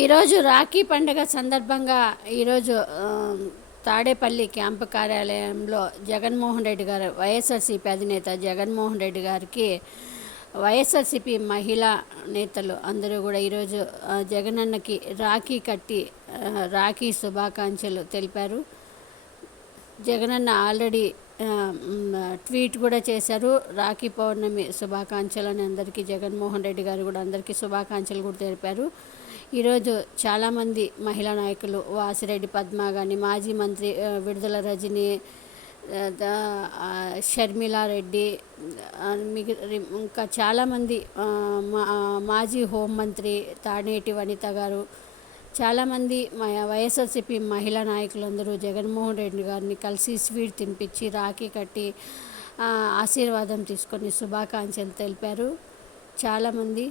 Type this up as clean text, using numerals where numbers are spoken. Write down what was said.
ఈరోజు రాఖీ పండుగ సందర్భంగా ఈరోజు తాడేపల్లి క్యాంపు కార్యాలయంలో జగన్మోహన్ రెడ్డి గారు వైఎస్ఆర్సీపీ అధినేత జగన్మోహన్ రెడ్డి గారికి వైఎస్ఆర్సీపీ మహిళా నేతలు అందరూ కూడా ఈరోజు జగనన్నకి రాఖీ కట్టి రాఖీ శుభాకాంక్షలు తెలిపారు. జగనన్న ఆల్రెడీ ట్వీట్ కూడా చేశారు. రాఖీ పౌర్ణమి శుభాకాంక్షలు అని అందరికీ జగన్మోహన్ రెడ్డి గారు కూడా అందరికీ శుభాకాంక్షలు కూడా తెలిపారు. ఈరోజు చాలామంది మహిళా నాయకులు వాసిరెడ్డి పద్మ కానీ, మాజీ మంత్రి విడుదల రజని, షర్మిలారెడ్డి, ఇంకా చాలామంది మాజీ హోంమంత్రి తానేటి వనిత గారు, చాలామంది వైఎస్ఆర్సీపీ మహిళా నాయకులందరూ జగన్మోహన్ రెడ్డి గారిని కలిసి స్వీట్ తినిపించి రాఖీ కట్టి ఆశీర్వాదం తీసుకొని శుభాకాంక్షలు తెలిపారు చాలామంది.